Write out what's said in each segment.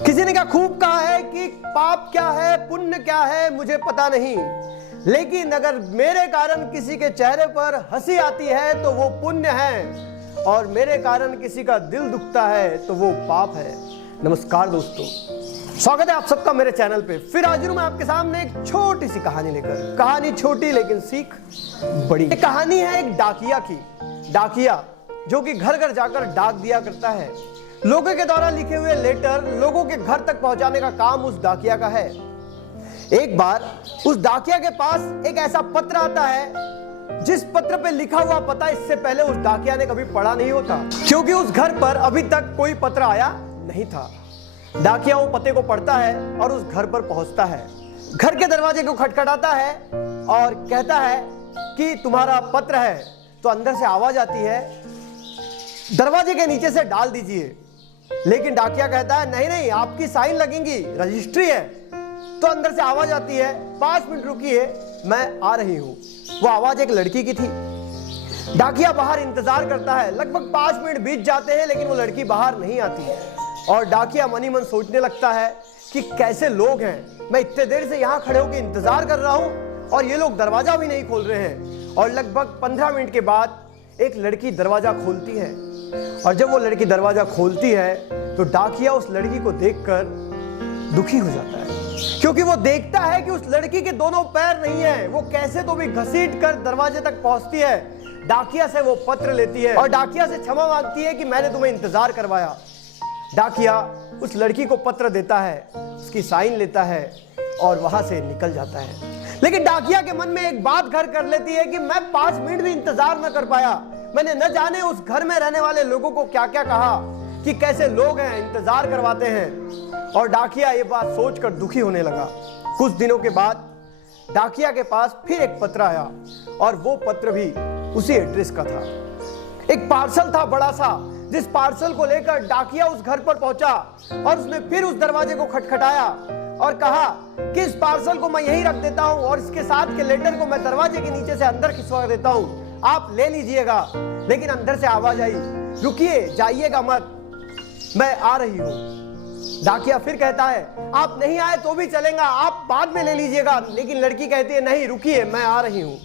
किसी ने क्या खूब कहा है कि पाप क्या है पुण्य क्या है मुझे पता नहीं, लेकिन अगर मेरे कारण किसी के चेहरे पर हंसी आती है तो वो पुण्य है, और मेरे कारण किसी का दिल दुखता है तो वो पाप है। नमस्कार दोस्तों, स्वागत है आप सबका मेरे चैनल पे। फिर हाजिर हूं मैं आपके सामने एक छोटी सी कहानी लेकर। कहानी छोटी लेकिन सीख बड़ी। एक कहानी है एक डाकिया की। डाकिया जो कि घर घर जाकर डाक दिया करता है। लोगों के द्वारा लिखे हुए लेटर लोगों के घर तक पहुंचाने का काम उस डाकिया का है। एक बार उस डाकिया के पास एक ऐसा पत्र आता है जिस पत्र पे लिखा हुआ पता इससे पहले उस डाकिया ने कभी पढ़ा नहीं होता, क्योंकि उस घर पर अभी तक कोई पत्र आया नहीं था। डाकिया वो पते को पढ़ता है और उस घर पर पहुंचता है। घर के दरवाजे को खटखटाता है और कहता है कि तुम्हारा पत्र है। तो अंदर से आवाज आती है, दरवाजे के नीचे से डाल दीजिए। लेकिन डाकिया कहता है नहीं नहीं, आपकी साइन लगेंगी, रजिस्ट्री है। तो अंदर से आवाज आती है, 5 मिनट रुकिए, मैं आ रही हूं। वो आवाज एक लड़की की थी। डाकिया बाहर इंतजार करता है। लगभग 5 मिनट बीत जाते हैं लेकिन वो लड़की बाहर नहीं आती है। और डाकिया मन ही मन सोचने लगता है कि कैसे लोग हैं, मैं इतने देर से यहां खड़े होकर इंतजार कर रहा हूं और ये लोग दरवाजा भी नहीं खोल रहे हैं। और लगभग 15 मिनट के बाद एक लड़की दरवाजा खोलती है। और जब वो लड़की दरवाजा खोलती है तो डाकिया उस लड़की को देखकर दुखी हो जाता है, क्योंकि वो देखता है कि उस लड़की के दोनों पैर नहीं है। वो कैसे तो भी घसीट कर दरवाजे तक पहुंचती है। डाकिया से वो पत्र लेती है और डाकिया से क्षमा मांगती है कि मैंने तुम्हें इंतजार करवाया। डाकिया उस लड़की को पत्र देता है, उसकी साइन लेता है और वहां से निकल जाता है। लेकिन डाकिया के मन में एक बात घर कर लेती है कि मैं 5 मिनट भी इंतजार न कर पाया। मैंने न जाने उस घर में रहने वाले लोगों को क्या क्या कहा कि कैसे लोग हैं, इंतजार करवाते हैं। और डाकिया ये बात सोचकर दुखी होने लगा। कुछ दिनों के बाद डाकिया के पास फिर एक पत्र आया और वो पत्र भी उसी एड्रेस का था। एक पार्सल था बड़ा सा, जिस पार्सल को लेकर डाकिया उस घर पर पहुंचा और उसने फिर उस दरवाजे को खटखटाया और कहा कि इस पार्सल को मैं यहीं रख देता हूं और इसके साथ के लेटर को मैं दरवाजे के नीचे से अंदर खिंचवा देता हूं, आप ले लीजिएगा। लेकिन अंदर से आवाज आई, रुकिए, जाइएगा मत, मैं आ रही हूं। डाकिया फिर कहता है, आप नहीं आए तो भी चलेगा, आप बाद में ले लीजिएगा। लेकिन लड़की कहती है, नहीं रुकिए, मैं आ रही हूं।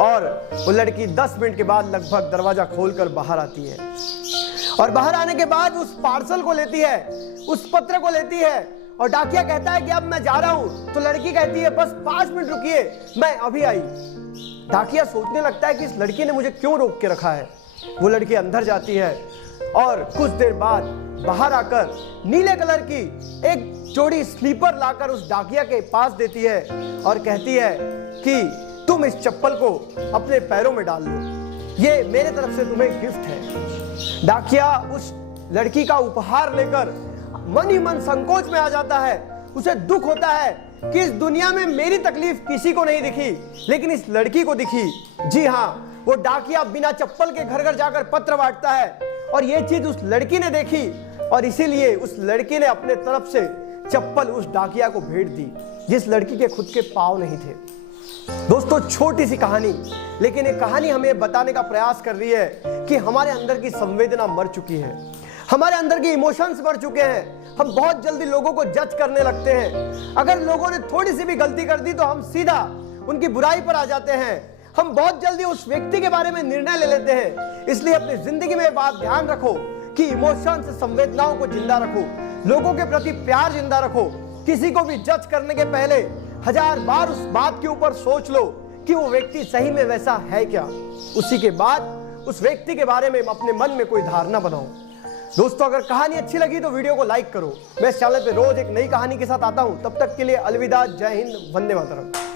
और वो लड़की 10 मिनट के बाद लगभग दरवाजा खोलकर बाहर आती है। और बाहर आने के बाद उस पार्सल को लेती है, उस पत्र को लेती है। और डाकिया कहता है कि अब मैं जा रहा हूं। तो लड़की कहती है, बस 5 मिनट रुकिए, मैं अभी आई। डाकिया सोचने लगता है कि इस लड़की ने मुझे क्यों रोक के रखा है। वो लड़की अंदर जाती है और कुछ देर बाद बाहर आकर नीले कलर की एक जोड़ी स्लीपर लाकर उस डाकिया के पास देती है और कहती है कि तुम इस चप्पल को अपने पैरों में डाल लो, ये मेरे तरफ से तुम्हें गिफ्ट है। डाकिया उस लड़की का उपहार लेकर मन ही मन संकोच में आ जाता है। उसे दुख होता है कि इस दुनिया में मेरी तकलीफ किसी को नहीं दिखी, लेकिन इस लड़की को दिखी। जी हाँ, वो डाकिया बिना चप्पल के घर घर जाकर पत्र बांटता है और ये चीज उस लड़की ने देखी और इसीलिए उस लड़की ने अपने तरफ से चप्पल उस डाकिया को भेंट दी, जिस लड़की के खुद के पांव नहीं थे। दोस्तों, छोटी सी कहानी, लेकिन ये कहानी हमें बताने का प्रयास कर रही है कि हमारे अंदर की संवेदना मर चुकी है, हमारे अंदर के इमोशंस मर चुके हैं। हम बहुत जल्दी लोगों को जज करने लगते हैं। अगर लोगों ने थोड़ी सी भी गलती कर दी तो हम सीधा उनकी बुराई पर आ जाते हैं। हम बहुत जल्दी उस व्यक्ति के बारे में निर्णय ले लेते हैं। इसलिए अपनी जिंदगी में बात ध्यान रखो कि इमोशन से संवेदनाओं को जिंदा रखो, लोगों के प्रति प्यार जिंदा रखो। किसी को भी जज करने के पहले 1000 बार उस बात के ऊपर सोच लो कि वो व्यक्ति सही में वैसा है क्या। उसी के बाद उस व्यक्ति के बारे में अपने मन में कोई धारणा बनाओ। दोस्तों, अगर कहानी अच्छी लगी तो वीडियो को लाइक करो। मैं इस चैनल पे रोज एक नई कहानी के साथ आता हूं। तब तक के लिए अलविदा, जय हिंद, वंदे मातरम।